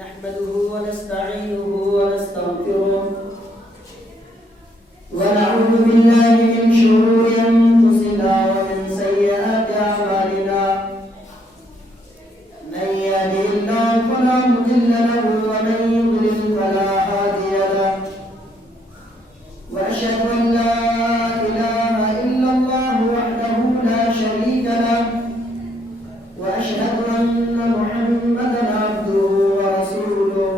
نحمده ونستعينه ونستغفره ونعوذ بالله من شرور أنفسنا ومن سيئات أعمالنا من يهده الله فلا مضل له ومن يضلل فلا هادي له وأشهد أن لا إله إلا الله وحده لا شريك له وأشهد أن محمدا عبده ورسوله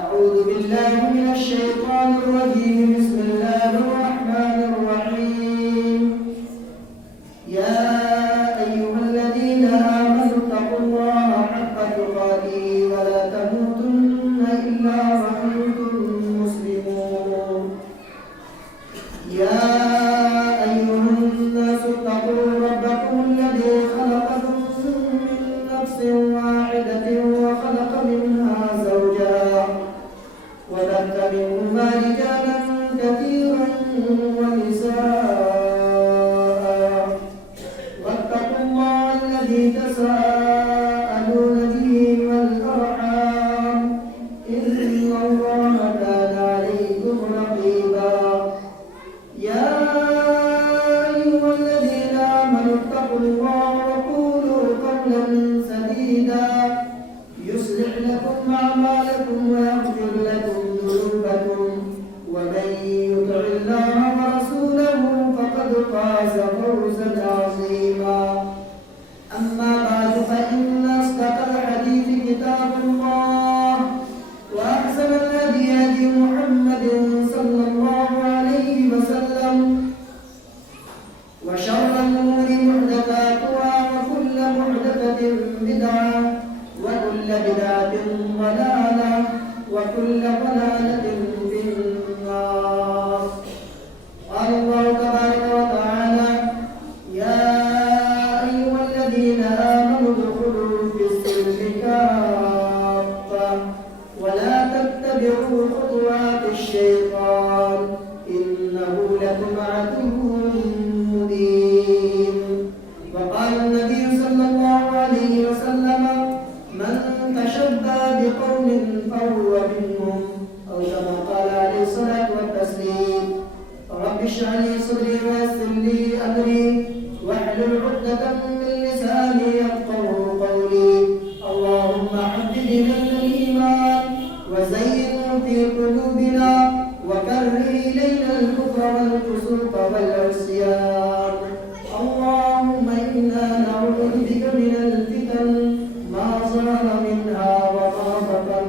أعوذ بالله من الشيطان الرجيم بسم الله الرحمن الرحيم يا أيها الذين آمنوا اتقوا الله حق تقاته ولا تموتن إلا وأنتم مسلمون يا أيها الناس اتقوا ربكم الذي خلقكم من نفس واحدة وخلق منها زوجها وبث منهما رجالا كثيرا ونساء واتقوا الله الذي تساءلون به والأرحام إن الله كان عليكم رقيبا يا أيها الذين آمنوا اتقوا الله وقولوا قولا سديدا يصلح لكم أعمالكم ويغفر لكم ذنوبكم ومن يطع الله ورسوله فقد فاز فوزا عظيما أما بعد فإن أصدق الحديث كتاب الله وأحسن الهدي هدي محمد صلى الله عليه وسلم وشر الأمور محدثاتها وكل محدثة بدعة وكل بدعة ضلالة وكل ضلالة في النار. قال الله تبارك وتعالى يا أيها الذين آمنوا ادخلوا في السلم كافة ولا تتبعوا خطوات الشيطان إنه لكم عدو مبين. وقال النبي صلى الله عليه وسلم من تشبه بقوم فهو منهم أو كما قال عليه الصلاة والتسليم. رب اشرح لي صدري ويسر لي أمري واحلل عقدة من لساني يفقهوا قولي. اللهم حبب إلينا الإيمان وزينه في قلوبنا وكره إلينا الكفر والفسوق والعصيان. اللهم إنا نعوذ بك من الفتن ما ظهر منها وما بطن.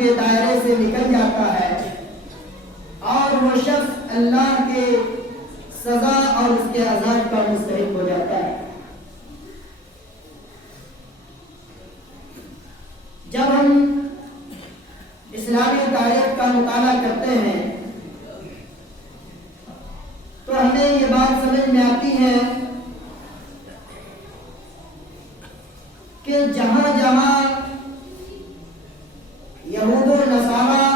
کے دائرے سے نکل جاتا ہے اور وہ شخص اللہ کے سزا اور اس کے عذاب کا مستحق ہو جاتا ہے۔ جب ہم اسلامی تاریخ کا مطالعہ کرتے ہیں تو ہمیں یہ بات سمجھ میں آتی ہے کہ جہاں جہاں یہود و نصارہ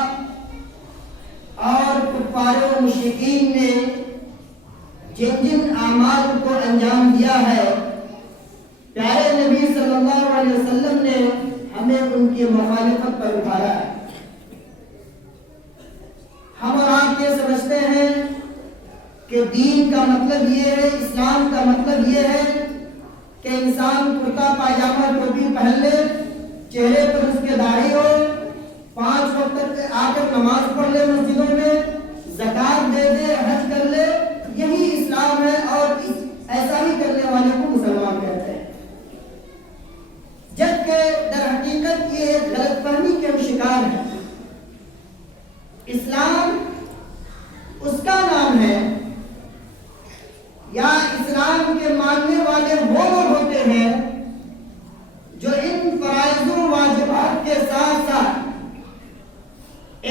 اور کفار و مشرکین نے جن جن اعمال کو انجام دیا ہے، پیارے نبی صلی اللہ علیہ وسلم نے ہمیں ان کی مخالفت پر اٹھایا ہے۔ ہم اور آپ یہ سمجھتے ہیں کہ دین کا مطلب یہ ہے، اسلام کا مطلب یہ ہے کہ انسان کرتا پائجامہ ٹوپی پہن لے، چہرے پر اس کے داڑھی ہو، 5 وقت آ کر نماز پڑھ لے مسجدوں میں، زکات دے دے، حج کر لے، یہی اسلام ہے اور ایسا ہی کرنے والے کو مسلمان کہتے ہیں۔ جبکہ در حقیقت یہ غلط فہمی کے شکار ہے۔ اسلام اس کا نام ہے یا اسلام کے ماننے والے وہ لوگ ہوتے ہیں جو ان فرائض و واجبات کے ساتھ ساتھ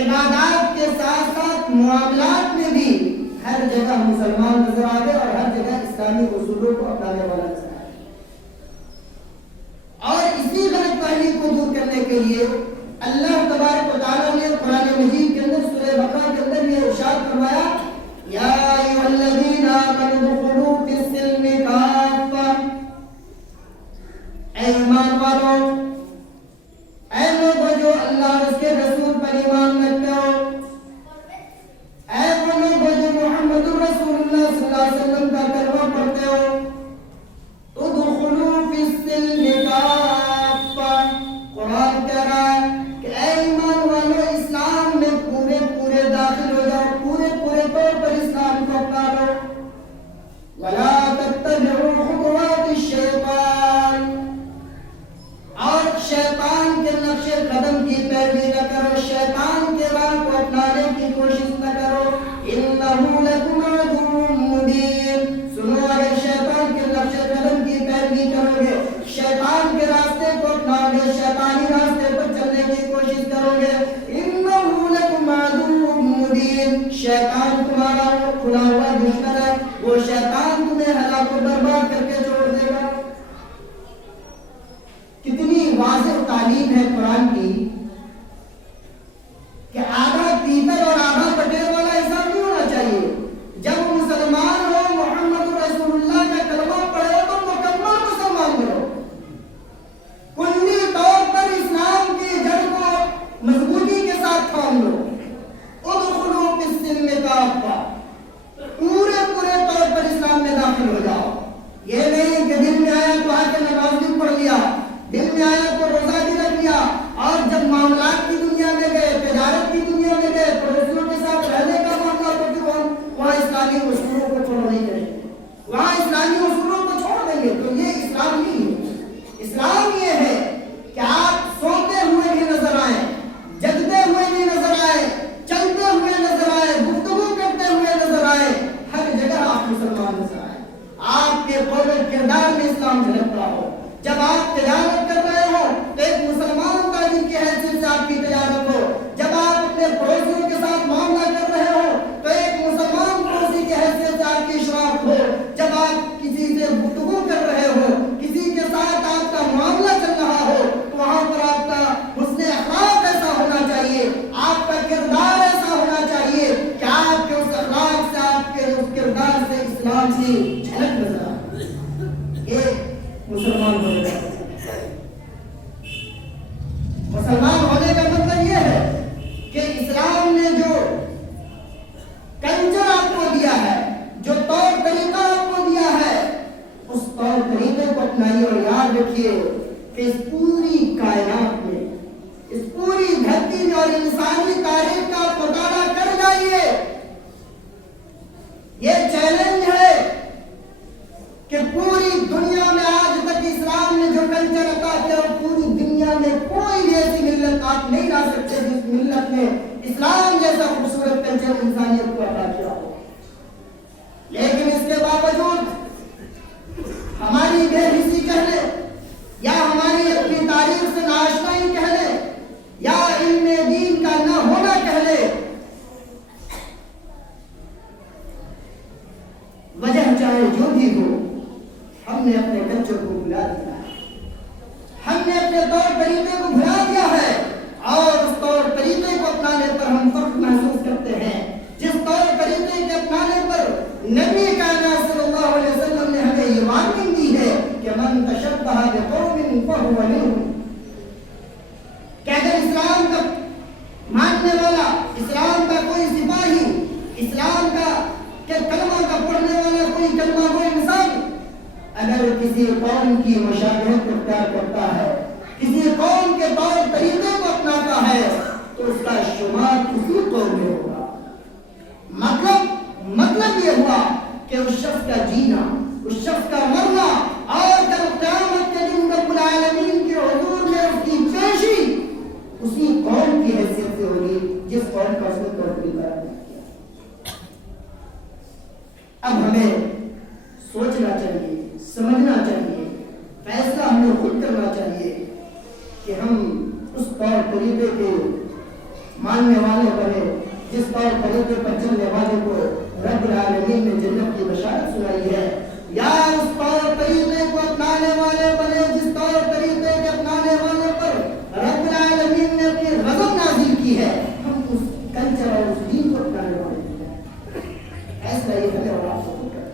عبادات کے ساتھ ساتھ معاملات میں بھی ہر جگہ مسلمان نظر آئے اور ہر جگہ اسلامی اصولوں کو اپنانے والا نظر آئے۔ اور اسی غلط فہمی کو دور کرنے کے لیے اللہ تبارک و تعالیٰ نے قرآن مجید کے اندر سورہ بقرہ کے اندر یہ ارشاد فرمایا، یا ایھا الذین آمنوا ادخلوا فی السلم کافہ، اے ایمان والو، اے لوگوں جو اللہ اور اس کے رسول پر ایمان رکھتے ہو، اے وہ لوگ جو محمد رسول اللہ صلی اللہ علیہ وسلم کا کلمہ پڑھتے ہو، ادخلوا فی السلم کافہ، قرآن کہہ رہا ہے کہ اے ایمان والو اسلام میں پورے پورے داخل ہو جاؤ، پورے پورے طور پر اسلام کو اپنا لو، ولا تتبعوا خطوات الشیطان، اور شیطان کے نقش قدم کی پیروی نہ کرو، شیطان کے راہ کو اپنانے کی کوشش نہ کرو، انہ لکم عدو مبین، سنو اگر شیطان کے نقش قدم کی پیروی کرو گے، شیطان کے راستے کو اپناؤ گے، شیطانی راستے پر چلنے کی کوشش کرو گے، انہ لکم عدو مبین، شیطان تمہارا وہ کھلا ہوا دشمن ہے، وہ شیطان تمہیں ہلاک و برباد کر کے چھوڑ دے گا۔ کتنی واضح تعلیم ہے قرآن کی کہ آدھا پیتل اور آدھا پٹیل والا حساب نہیں ہونا چاہیے۔ جب مسلمان ہو، محمد رسول اللہ کا کلمہ پڑھو تو مکمل مسلمان بنو، کلی طور پر اسلام کی جڑ کو مضبوطی کے ساتھ تھام لو، ادخلوا فی السلم کافہ، پورے پورے طور پر اسلام میں داخل ہو جاؤ۔ یہ نہیں کہ دل میں آیا تو آ کے نماز بھی پڑھ لیا، دل میں آیا تو روزہ بھی رکھ لیا، اور جب معاملات کی دنیا میں گئے، تجارت کی دنیا میں گئے، پڑوسیوں کے ساتھ رہنے کا معاملہ تو پھر وہاں اسلامی اصولوں کو چھوڑ نہیں کریں گے، وہاں اسلامی اصولوں کو چھوڑ دیں گے، تو یہ اسلام نہیں ہے۔ اسلام یہ ہے کہ آپ سوتے ہوئے بھی نظر آئیں، جگتے ہوئے بھی نظر آئیں، چلتے ہوئے نظر آئیں، گفتگو کرتے ہوئے نظر آئیں، ہر جگہ آپ مسلمان نظر آئیں، آپ کے قول و کردار میں اسلام جھلکتا ہو۔ جب آپ تجارت کر رہے ہو تو ایک مسلمان تاجر کی حیثیت سے آپ کی تجارت ہو، جب آپ اپنے پڑوسیوں کے ساتھ معاملہ کر رہے ہو تو ایک مسلمان پڑوسی کی حیثیت سے آپ کی شناخت ہو، جب آپ کسی سے گفتگو کر رہے ہو، کسی کے ساتھ آپ کا معاملہ چل رہا ہو، تو وہاں پر آپ کا حسن اخلاق ایسا ہونا چاہیے، آپ کا کردار ایسا ہونا چاہیے کہ آپ کے اس اخلاق سے، آپ کے اس کردار سے اسلام کی جھلک نظر آئے۔ یہ مسلمان ہونے کا مسلمان ہونے کا مطلب یہ ہے کہ اسلام نے جو کلچر آپ کو دیا ہے، جو طور طریقہ آپ کو دیا ہے، اس طور طریقے کو اپنائیے اور یاد رکھیے کہ اس پوری کائنات میں، اس پوری دھرتی میں اور انسانی تاریخ کا مطالعہ کر جائیے، یہ چیلنج ہے کہ پوری دنیا میں آج تک اسلام نے جو کلچر عطا کیا، پوری دنیا میں کوئی ایسی ملت آپ نہیں لا سکتے جس ملت نے اسلام جیسا خوبصورت کلچر انسانیت کو عطا کیا ہو، لیکن اس کے باوجود ہماری بے حسی کہہ لے یا ہماری اپنی تاریخ سے ناآشنائی کہہ لے یا علم دین کا نہ ہونا کہہ لے، وجہ چاہے جو بھی ہو، ہم نے اپنے کلچر کو بھلا دیا ہے، ہم نے اپنے طور طریقے کو بھلا دیا ہے، اور اس طور طریقے کو اپنانے پر ہم فخر محسوس کرتے ہیں، جس طور طریقے کے اپنانے پر نبی کائنات صلی اللہ علیہ وسلم نے ہمیں یہ وارننگ دی ہے کہ من تشبہ بقوم فہو منہم، کہ اگر اسلام کا ماننے والا، اسلام کا کوئی سپاہی، اسلام کا کہ کلمہ کا پڑھنے والا کوئی کلمہ کوئی انسان اگر کسی قوم کی مشابہت اختیار کرتا ہے، کسی قوم کے طور طریقے کو اپناتا ہے، تو اس کا شمار اسی قوم میں ہوگا۔ مطلب یہ ہوا کہ اس شخص کا جینا، اس شخص کا مرنا، اور جب قیامت کے دن رب العالمین کے حضور میں اس کی پیشی اسی قوم کی حیثیت سے ہوگی جس قوم کا اس نے طور طریقہ کیا۔ اب ہمیں سوچنا چاہیے، سمجھنا چاہیے، فیصلہ ہمیں خود کرنا چاہیے کہ ہم اس طور طریقے کے ماننے والے بنے جس طور طریقے پر چلنے والے کو رب العالمین نے جنت کی بشارت سنائی ہے، یا اس طور طریقے کو اپنانے والے بنے جس طور طریقے کے اپنانے والے پر رب العالمین نے اپنی غضب نازل کی ہے، ہم اس کلچر اور اس دین کو اپنانے والے ہیں۔ ایسا یہ ہمیں اور آپ کو کرنا۔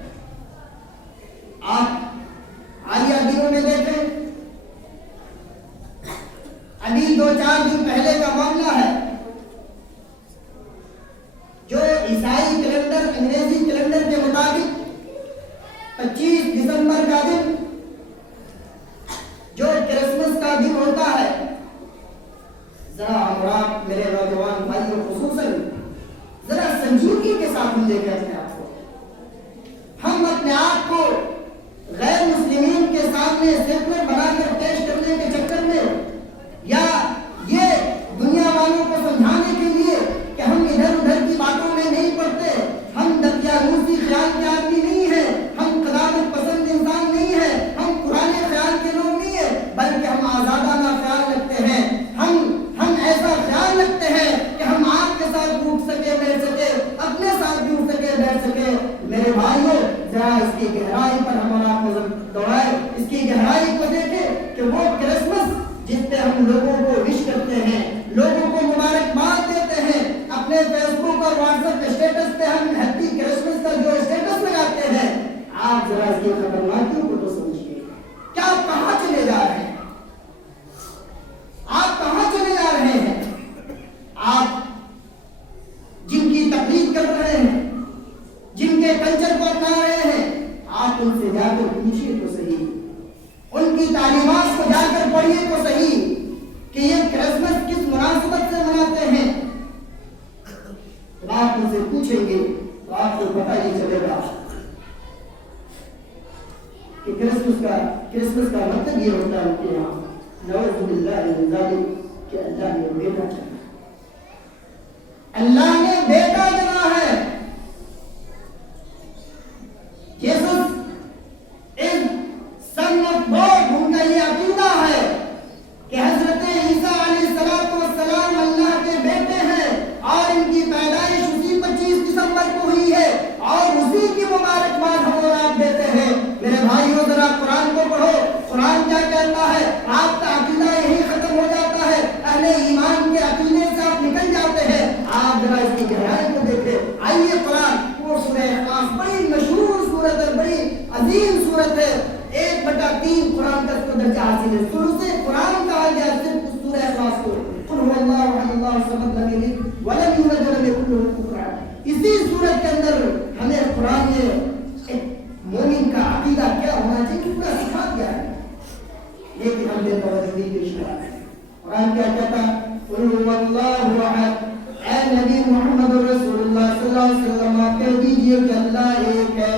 آپ حالیہ دنوں میں دیکھیں، ابھی 2-4 دن پہلے کا معاملہ ہے، جو عیسائی کیلنڈر، انگریزی کیلنڈر کے مطابق 25 دسمبر کا دن جو کرسمس کا دن ہوتا ہے، ذرا ہم اور آپ میرے نوجوان بھائیوں خصوصاً ذرا سنجیدگی کے ساتھ ہم دیکھیں اپنے آپ کو۔ ہم اپنے آپ کو غیر مسلمین کے سامنے سیکولر بنا کر پیش کرنے کے چکر میں، یا یہ دنیا والوں کو سمجھانے کے لیے کہ ہم ادھر ادھر کی باتوں میں نہیں پڑتے، ہم دقیانوسی خیال کے آدمی نہیں ہیں، ہم قدامت پسند انسان نہیں ہیں، ہم پرانے خیال کے لوگ نہیں ہیں، بلکہ ہم آزادانہ خیال رکھتے ہیں، ہم ایسا خیال رکھتے ہیں کہ ہم آپ کے ساتھ اٹھ سکے بیٹھ سکے، اپنے ساتھ بھی اٹھ سکے بیٹھ سکے۔ میرے بھائیوں، ذرا اس کی گہرائی پر ہمارا نظر دوڑائے، اس کی گہرائی کو دیکھیں کہ وہ کرسمس جس پہ ہم لوگوں کو وش کرتے ہیں، لوگوں کو مبارکباد دیتے ہیں، اپنے فیس بک اور واٹس ایپ اسٹیٹس پہ ہم ہیپی کرسمس کا جو اسٹیٹس لگاتے ہیں، آپ ذرا اس کی خطرناکیوں کو تو سمجھیے کہ آپ کہاں چلے جا رہے ہیں، آپ کہاں چلے جا رہے ہیں۔ آپ جن کی تقلید کر رہے ہیں، جن کے کلچر کو اپنا رہے ہیں، آپ ان سے جا کر پوچھیے تو صحیح، ان کی تعلیمات کو جا کر پڑھیے تو صحیح کہ یہ کرسمس کس مناسبت سے مناتے ہیں۔ آپ ان سے پوچھیں گے تو آپ کو پتہ ہی چلے گا کہ کرسمس کا مطلب یہ ہوتا ہے کہ یہاں نعوذ باللہ من ذالک کہ اللہ نے بیٹا چنا، اللہ نے بیٹا چنا ہے۔ یسوع از سن آف گاڈ، ان کا یہ عقیدہ ہے کہ حضرت عیسیٰ علیہ السلام اللہ کے بیٹے ہیں، اور ان کی پیدائش اسی 25 دسمبر کو ہوئی ہے، اور اسی کی مبارکباد ہم اور آپ دیتے ہیں۔ میرے بھائیوں، ذرا قرآن کو پڑھو، قرآن کیا کہتا ہے۔ آپ کا عقیدہ یہی ختم ہو جاتا ہے، اہل ایمان کے عقیدے سے آپ نکل جاتے ہیں۔ آپ ذرا اس کی گہرائی کو دیکھیں۔ آئیے قرآن، وہ سورہ اخلاص بڑی مشہور سورت ہے، بڑی عظیم سورت ہے، 1/3 قرآن کا اس کو درجہ حاصل ہے۔ سورۃ قرآن کہا گیا صرف سورہ اخلاص کو، قل هو اللہ احد اللہ الصمد لم یلد ولم یولد ولم یکن له کفوا احد۔ اسی سورت کے اندر ہمیں قرآن نے مومن کا عقیدہ کیا ہونا چاہیے پورا سکھا دیا ہے، لیکن ہم نے توجہ پیش کرا ہے۔ قرآن کیا کہتا ہے؟ قل هو اللہ احد۔ اے نبی محمد رسول اللہ صلی اللہ علیہ وسلم، آپ کہہ دیجئے کہ اللہ ایک ہے۔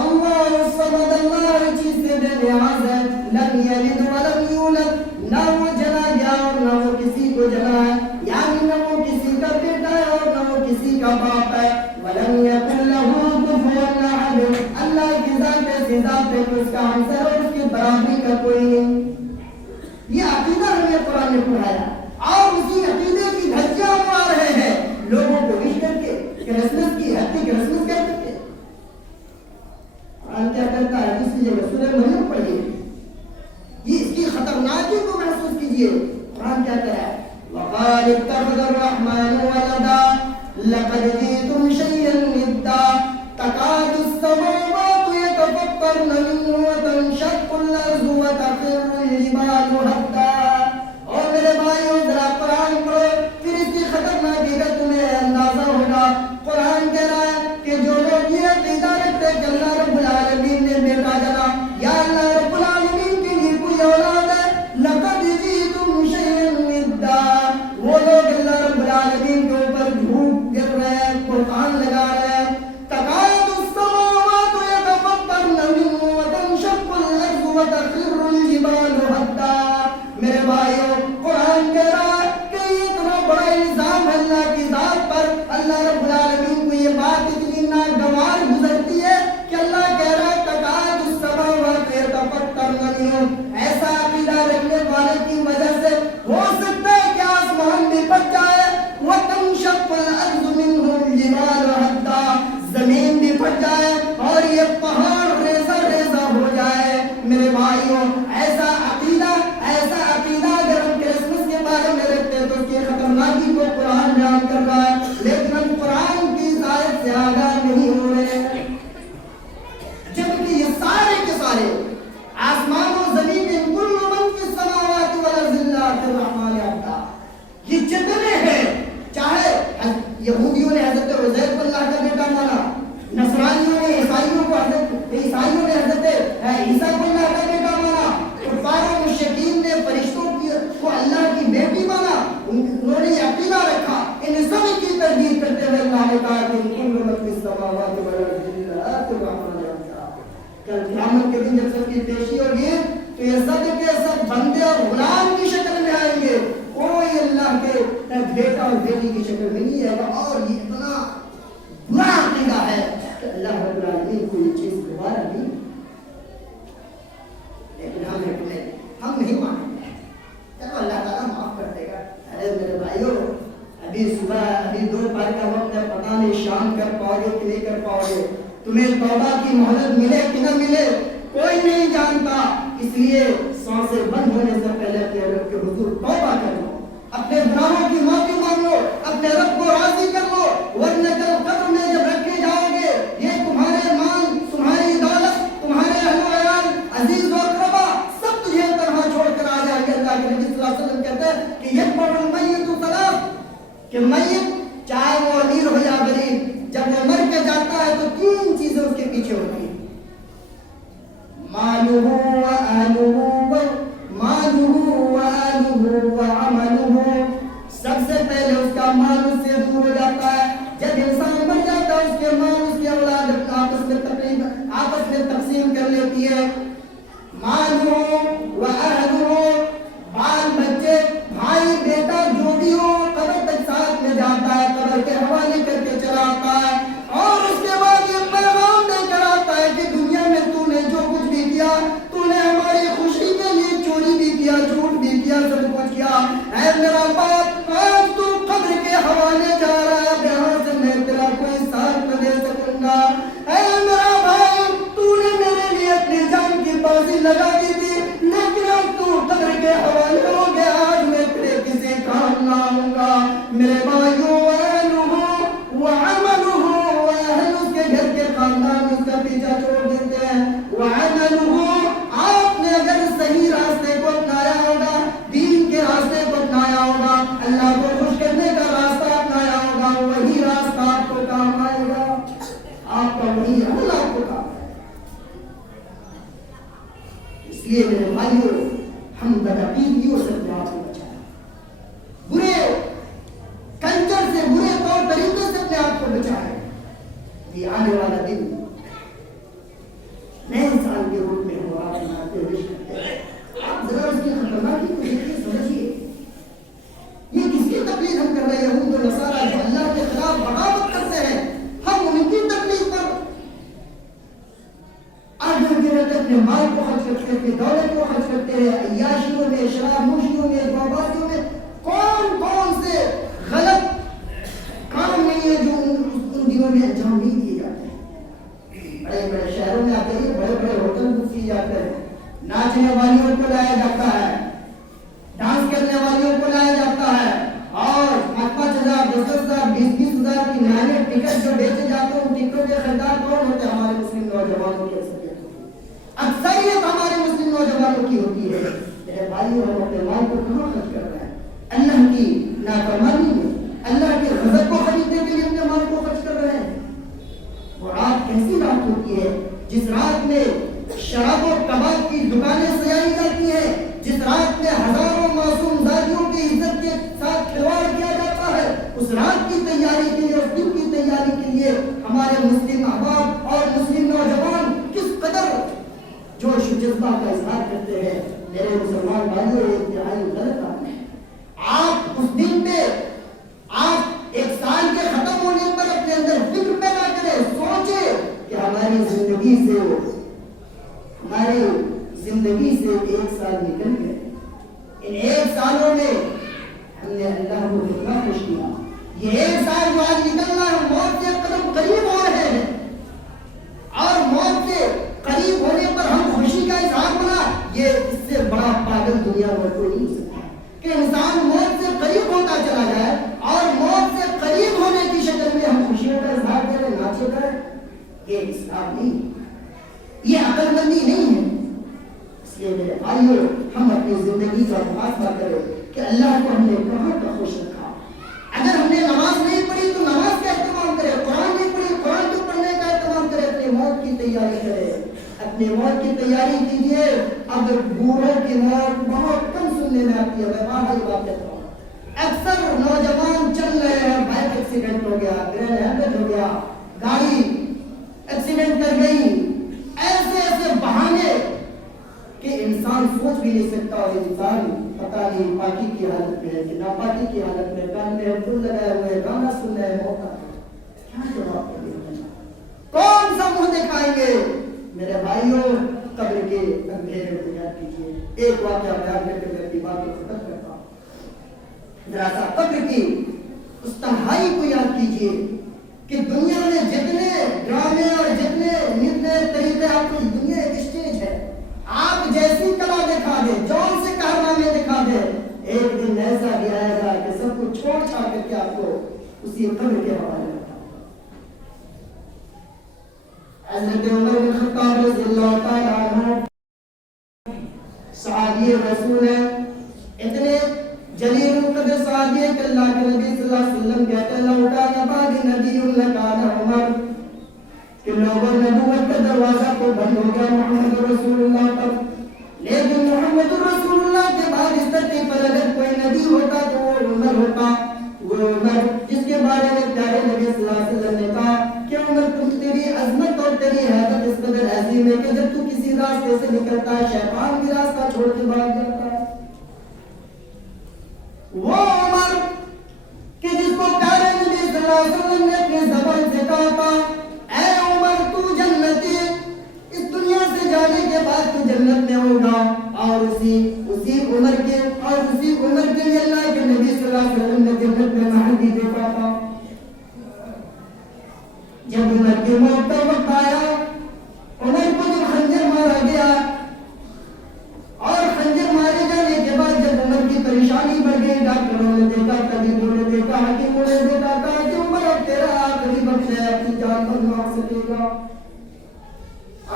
اللہ الصمد، اللہ ہر چیز سے بے نیاز ہے۔ لم یلد ولم یولد، نہ وہ جنا گیا اور نہ وہ کسی کو جنا ہے، یعنی نہ وہ کسی کا بیٹا ہے اور نہ وہ کسی کا باپ ہے۔ وَلَمْ يَكُنْ لَهُ كُفُوًا أَحَدٌ، اللہ کی ذات ایسی ذات ہے کہ اس کا ہمسر اور اس کی برابری کا کوئی نہیں۔ یہ عقیدہ ہمیں قرآن نے پڑھایا، اور اسی عقیدے کی دھجیاں اڑا رہے ہیں لوگوں کو وش کر کے کرسمس کی ہیپی کرسمس کہتے ہیں۔ قرآن کیا کرتا ہے؟ اس لیے سورہ مریم پڑھیے، یہ اس کی خطرناکی کو محسوس کیجیے۔ قرآن کیا کہہ رہا ہے؟ وَقَالِ اتَّخَذَ الرَّحْمَنُ وَلَدًا لَقَدْ جِئْتُمْ شَيْئًا إِدًّا تَكَادُ السَّمَاوَاتُ يَتَفَطَّرْنَ مِنْهُ وَتَنشَقُّ الْأَرْضُ وَتَخِرُّ الْجِبَالُ هَدًّا۔ اور میرے بھائیوں ذرا قرآن پڑھو، پھر اس کی خطرناکی کا تمہیں اندازہ ہوگا۔ قرآن کہہ رہا ہے کہ جو لوگ یہ عقیدہ رکھتے کہ اللہ رب العالمین نے بیٹا جنا یا اللہ رب العالمین کے لیے کوئی اولاد ہے، لقد جئتم شیئا ادا، وہ لوگ اللہ رب العالمین کے اوپر جھوٹ گر رہے ہیں، بہتان لگا رہے ہیں۔ تکاد السماوات یتفطرن منه وتنشق الارض وتخر الجبال هدا۔ میرے بھائیوں قرآن کہہ رہا ہے کہ یہ اتنا بڑا الزام ہے اللہ کی ذات پر، اللہ رب العالمین کو یہ بات اتنی ناگوار گزرتی ہے کہ اللہ کہہ رہا ہے تکاد السماوات یتفطرن منه۔ ایسا عقیدہ رکھنے والے کی وجہ سے ہو سکتا ہے کہ آسمان بھی پھٹ جائے، وتنشق الارض منه الجبال هدا، زمین بھی پھٹ جائے اور یہ پہاڑ ریزہ ریزہ ہو جائے۔ میرے بھائیوں ایسا عقیدہ اگر ہم کرسمس کے بارے میں رکھتے ہیں تو اس کی خطرناکی کو قرآن بیان کر رہا ہے، لیکن ہم قرآن کی آیت سے آگاہ نہیں ہو رہے ہیں، جبکہ یہ سارے کے سارے آسمان و زمین میں کل من فی السماوات والارض الا آتی الرحمن عبدا، یہ جتنے ہیں، چاہے یہودیوں نے حضرت عزیر کو اللہ کا بیٹا مانا، نصرانیوں نے عیسائیوں نے حضرت عیسیٰ کو اللہ کا بیٹا مانا، کفار و مشرکین نے فرشتوں کو اللہ کی بیٹی مانا، انہوں نے یہ عقیدہ رکھا، ان سب کی تردید کرتے ہوئے اللہ نے کہا کہ کل من فی السماوات والارض الا آتی الرحمن عبدا۔ کل قیامت کے دن جب سب کی پیشی ہوگی تو یہ سب کے سب بندے اور غلام کی شکل میں آئیں گے، کوئی اللہ کے بیٹا اور بیٹی کی شکل میں نہیں آئے گا۔ اور یہ اتنا برا عقیدہ ہے کہ اللہ رب العالمین کو یہ چیز دوبارہ نہیں، لیکن ہم نہیں مانیں گے، چلو اللہ تعالیٰ معاف کر دے گا۔ ارے میرے بھائیوں ابھی صبح ابھی دوپہر کا وقت ہے، پتہ نہیں شام کر پاؤ گے کہ نہیں کر پاؤ گے، تمہیں توبہ کی مہلت ملے کہ نہ ملے کوئی نہیں جانتا، اس لیے سانسیں بند ہونے سے پہلے اپنے رب کے حضور توبہ کر لو، اپنے گناہوں کی معافی مانگ لو، اپنے رب کو راضی کر لو، ورنہ کل قبر میں جب رکھے جاؤ گے یہ تمہارے مال، تمہاری دولت، تمہارے اہل و عیال، عزیز و اقربا سب تجھے تنہا چھوڑ کر آ جائیں گے۔ اللہ کے نبی صلی اللہ علیہ وسلم کہتے ہیں کہ یکبر المیت ثلاث، کہ میت چاہے وہ امیر ہو یا غریب جب وہ مر کے جاتا ہے تو تین چیزیں اس کے پیچھے ہوتی ہیں، مالہ وعملہ، سب سے پہلے اس کا مال اس سے دور ہو جاتا ہے، جب انسان مر جاتا ہے اس کے مال اس کی اولاد آپس میں تقسیم کر لیتی ہے، مالہ واہلہ، بال بچے بھائی بیٹا جو بھی ہو قبر تک ساتھ میں جاتا ہے، قبر کے حوالے کر کے چلا آتا ہے، اور اس کے بعد یہ پیغام دے کر آتا ہے کہ دنیا میں تو نے جو کچھ بھی کیا، تو نے ہماری خوشی کے لیے چوری بھی کیا، جھوٹ بھی کیا، سب کچھ کیا، اے میرا باپ آج تو قبر کے حوالے جا رہا ہے، یہاں سے میں تیرا کوئی ساتھ نہ دے سکوں گا، اے میرا بھائی تو نے میرے لیے اپنی جان کی بازی لگا دی تھی، لیکن اب تو قبر کے حوالے ہو گیا، آج میں تیرے کسی کام نہ آؤں گا۔ میرے بھائیوں اس کے گھر کے خاندان اس کا پیچھا چھوڑ دیتے ہیں، آپ نے اگر صحیح راستے کو اپنایا ہوگا، دین کے راستے کو اپنایا ہوگا، اللہ کو خوش کرنے کا راستہ اپنایا ہوگا، وہی راستہ آپ کو کام آئے گا، آپ کا وہی عمل آپ کو کام آئے گا۔ اس لیے میرے بھائیوں ہم بدعقیدیوں سے اپنے آپ کو بچائیں، برے کلچر سے، برے طور طریقے سے اپنے آپ کو بچائیں۔ یہ آنے والا دن نئے انسان کے روپ میں ہو، آپ مناتے ہوئے آپ ذرا اس کی خطرناکی کو دیکھیے، سمجھیے اپنی دولت کو خرچ کرتے ہیں عیاشیوں میں، شراب نوشیوں میں، جوابازیوں میں. کون کون سے غلط کام نہیں ہے جو ان دنوں میں انجام نہیں دیے جاتے ہیں. بڑے بڑے شہروں میں آتے ہیں، بڑے بڑے ہوٹل بک کیے جاتے ہیں، ناچنے والیوں کو لایا جاتا ہے، ڈانس کرنے والیوں کو لایا جاتا ہے، اور 5,000 10,000 20,000 کی نئے ٹکٹ جو بیچے جاتے ہیں، ان ٹکٹوں کے خریدار کون ہوتے ہیں؟ ہمارے مسلم نوجوانوں کی اکثریت ہمارے مسلم نوجوانوں کی ہوتی ہے. میرے بھائیوں، ہم اپنے مال کو کہاں خرچ کر رہے ہیں؟ اللہ کی نافرمانی میں، اللہ کے غضب کو خریدنے کے لیے اپنے مال کو خرچ کر رہے ہیں. وہ رات کیسی رات ہوتی ہے جس رات میں شراب و کباب کی دکانیں سجائی جاتی ہیں، جس رات میں ہزاروں معصوم زادیوں کی عزت کے ساتھ کھلواڑ کیا جاتا ہے. اس رات کی تیاری کے لیے، اس دن کی تیاری کے لیے ہمارے مسلم احباب اور مسلم نوجوان کس قدر جوش و جذبہ کا اظہار کرتے ہیں. میرے مسلمان بھائیوں، یہ انتہائی غلط بات ہے. آپ اس دن پہ آپ ایک سال کے ختم ہونے پر اپنے اندر فکر پیدا کریں، سوچیں کہ ہماری زندگی سے ایک سال نکل گئے. ان ایک سالوں میں ہم نے اللہ کو کتنا خوش کیا. یہ ایک سال جو آج نکلنا ہے، موت سے قدم قریب ہو رہے ہیں، اور موت سے قریب ہونے پر ہم خوشی کا اظہار بنا. یہ اس سے بڑا پاگل دنیا میں کوئی نہیں ہو سکتا کہ انسان موت سے قریب ہوتا چلا جائے اور موت سے قریب ہونے کی شکل میں ہم خوشیوں کا اظہار کریں، ناچے کریں. یہ اسلام نہیں، یہ عقل مندی نہیں ہے. اس لیے میرے بھائیوں، ہم اپنی زندگی کا محاسبہ کریں کہ اللہ کو ہم نے کہاں کا خوش رکھا. اگر ہم نے نماز نہیں پڑھی تو نماز کا اہتمام کرے، قرآن نہیں پڑھی قرآن کو پڑھنے کا اہتمام کرے، اپنی موت کی تیاری کرے، اپنی موت کی تیاری کیجیے. اب بوڑھوں کی موت بہت کم سننے میں آتی ہے. میں باہر بات کہتا ہوں، اکثر نوجوان چل رہے ہیں، بائک ایکسیڈنٹ ہو گیا، گرینڈ ہیمریج ہو گیا، گاڑی ایکسیڈنٹ کر گئی. ایسے ایسے بہانے کہ انسان سوچ بھی نہیں سکتا. اور انسان پتہ نہیں پاکی کی حالت میں ہے کہ ناپاکی کی حالت میں، کان میں پھول لگائے ہوئے گانا سن رہے ہیں. موقع کیا جواب دیں؟ کون سا منہ دکھائیں گے؟ میرے بھائیوں، قبر کے اندھیرے کو یاد کیجیے. ایک واقعہ بیان کر کے میں اپنی بات کو ختم کرتا ہوں. ذرا سا قبر کی اس تنہائی کو یاد کیجیے کہ دنیا میں جتنے ڈرامے اور جتنے نئے طریقے، آپ کو دنیا ایک اسٹیج ہے. آپ جیسی کلا دکھا دیں، جون سے کارنامے دکھا دیں، ایک دن ایسا بھی آئے گا کہ سب کو چھوڑ چھاڑ کر کے آپ کو اسی قبر کے حوالے کرتا ہوں. حضرت عمر بن خطاب رضی اللہ تعالیٰ عنہ صحابی رسول ہیں، اتنے جلیل القدر صحابی ہے کہ اللہ کے نبی صلی اللہ علیہ وسلم کہتے ہیں لو کان بعد نبی لکان عمر، کہ لوگوں نبوت کا دروازہ تو بند ہو گیا محمد رسول اللہ پر، لیکن محمد رسول اللہ کے بعد اس دھرتی پر اگر کوئی نبی ہوتا تو وہ عمر ہوتا. وہ عمر جس کے بارے میں پیارے نبی صلی اللہ علیہ وسلم نے کہا کہ عمر تیری عظمت اور تیری حیبت اس قدر عظیم ہے کہ جب تو کسی راستے سے نکلتا ہے شیطان بھی راستہ چھوڑ کے بھاگ جاتا ہے. وہ عمر کہ جس کو پیارے نبی صلی اللہ علیہ وسلم نے اپنی زبان سے کہا تھا اے عمر تو جنتی، اس دنیا سے جانے کے بعد تو جنت میں ہوگا. اور اسی عمر کے لیے اللہ کے نبی صلی اللہ علیہ وسلم نے جنت میں محل بھی دیکھا تھا. جب عمر کی موت کا وقت آیا، عمر کو جب خنجر مارا گیا، اور خنجر مارے جانے کے بعد جب عمر کی پریشانی بڑھ گئی، ڈاکٹروں نے دیکھا، طبیبوں نے دیکھا، حکیموں نے دیکھا، کہا کہ عمر اب تیرا آخری وقت ہے، اپنی جان پر مار سکے گا.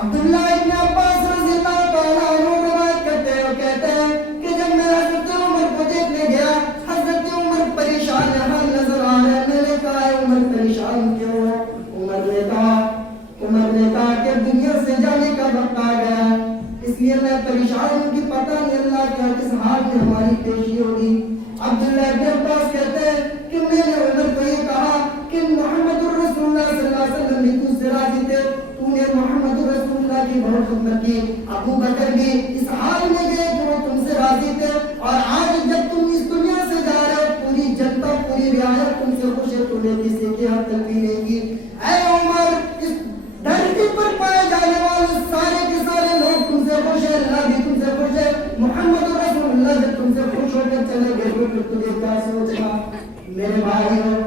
عبداللہ ابن عباس رضی اللہ تعالیٰ عنہ روایت کرتے ہیں اور کہتے ہیں کہ جب میں حضرت عمر کو دیکھنے گیا، حضرت عمر پریشان حال نظر آ رہے. میں نے کہا ہے عمر پریشان کیوں ہے؟ عمر نے کہا کہ دنیا سے جانے کا وقت آ گیا، اس لیے میں پریشان ہوں کہ پتہ نہیں اللہ کیا کس حال میں ہماری پیشی ہوگی. عبداللہ ابن عباس کہتے ہیں کہ میں نے عمر کو یہ کہا کہ محمد رسول اللہ صلی اللہ علیہ وسلم بھی تجھ سے راضی تھے، تو نے محمد رسول اللہ کی بہت خدمت کی، ابو بکر بھی اس حال میں گئے کہ وہ تم سے راضی تھے، اور آج جب تم اس دنیا سے جا رہے ہو پوری جنتا پوری رعایت تم سے خوش ہے، تم نے کسی کی حق تلقی نہیں کی. اے عمر، اس دھرتی پر پائے جانے والے سارے کے سارے لوگ تم سے خوش ہیں، اللہ چھوڑ کر چلے گئے تو پھر تجھے کیا سوچنا؟ میرے بھائیوں،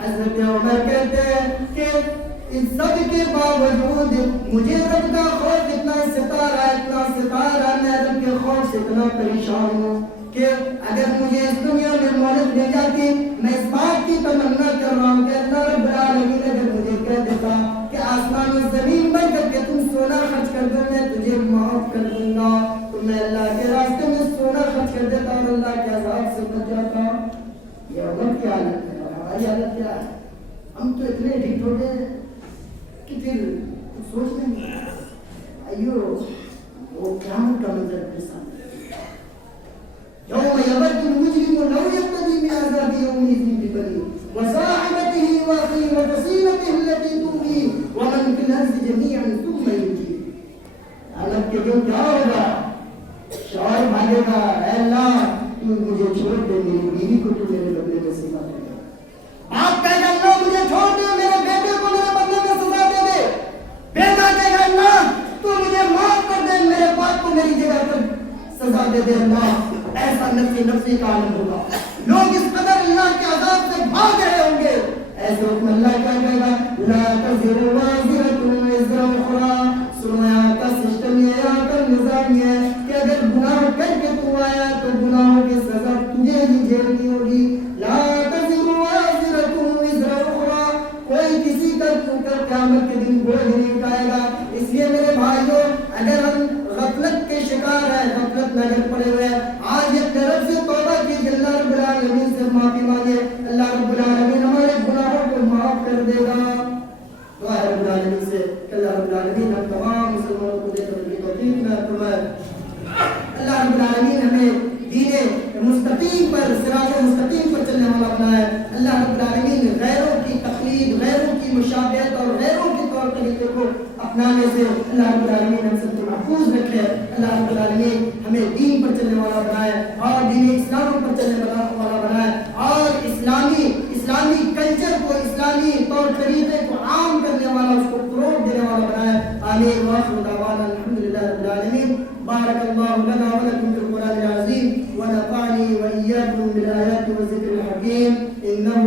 حضرت عمر کہتے ہیں کہ ان سب کے باوجود مجھے رب کا خوف اتنا ستا رہا، میں رب کے خوف سے اتنا پریشان ہوں کہ اگر مجھے اس دنیا میں مہلت مل جاتی، میں اس بات کی تمنا کر رہا ہوں کہ اللہ رب العالمین اگر مجھے کہہ دیتا کہ آسمان و زمین بن کر کے تم سونا خرچ کر دو، میں تجھے معاف کر دوں گا، تو میں اللہ کے راستے میں سونا خرچ کر دیتا اور اللہ کے عذاب سے بچ جاتا۔ یہ عمر کی حالت ہے اور ہماری حالت کیا ہے؟ ہم تو اتنے ڈھٹ ہو گئے کہ پھر سوچ لیں گے ایو وہ قیامت کا منظر کے سامنے یوم یبد المجرم لو یفتدی من عذاب یومئذ ببنیہ وصاحبته واخیہ وفصیلته التي تؤویہ ومن فی الارض جميعا ثم ینجیہ۔ حالت کے دن کیا ہوگا؟ شوہر بھاگے گا، اے اللہ تو مجھے چھوڑ دے، میری بیوی کو تو میرے بدلے میں سزا دے دے۔ باپ کہے گا اللہ مجھے چھوڑ دے، میرے بیٹے کو میرے بدلے میں سزا دے دے۔ بیٹا کہے گا اللہ تو مجھے معاف کر دے، میرے باپ کو میری جگہ پر سزا دے دے۔ اللہ ایسا نفسی کا عالم ہوگا، لوگ اس قدر اللہ کے عذاب سے بھاگ رہے ہوں گے۔ ایسے وقت اللہ کیا کہے گا؟ لا تزر وازرۃ وزر اخری۔ سنو یہاں کا سسٹم یہ، یہاں کا نظام یہ ہے کہ اگر گناہ کر کے تو آیا تو گناہوں کی سزا تجھے ہی جھیلنی ہوگی۔ لا تزر وازرۃ وزر اخری، کوئی کسی کا کر قیامت کے دن بوجھ نہیں اٹھائے گا۔ اس لیے میرے بھائیوں، اگر ہم غفلت کے شکار ہیں، غفلت میں اگر پڑے ہوئے ہیں، آج یہ طرف سے توبہ کی، اللہ رب العالمین سے معافی مانگے، اللہ رب العالمین ہمارے گناہوں کو معاف کر دے گا۔ دعا ہے رب العالمین سے کہ اللہ رب العالمین ہم تمام مسلمانوں کو دے کر کی توفیق عطا فرمائے۔ اللہ رب العالمین ہمیں دین مستقیم پر، صراط مستقیم پر چلنے والا بنائے۔ اللہ رب العالمین غیروں کی تقلید، غیروں کی مشابہت اور غیروں کے طور طریقے کو اپنانے سے اللہ رب العالمین ہم سب کو محفوظ رکھے۔ اللہ رب العالمین ہمیں دین پر چلنے والا بنائے اور دین اسلام پر چلنے والا بنائے اور اسلامی کلچر کو، اسلامی طور طریقے کو عام کرنے والا، اس کو فروغ دینے والا بنائے۔ آمین وآخر دعوانا الحمدللہ رب العالمین۔ بارک اللہ لنا ولکم فی القرآن العظیم ونفعنی وإیاکم بالآیات والذکر الحکیم، انہ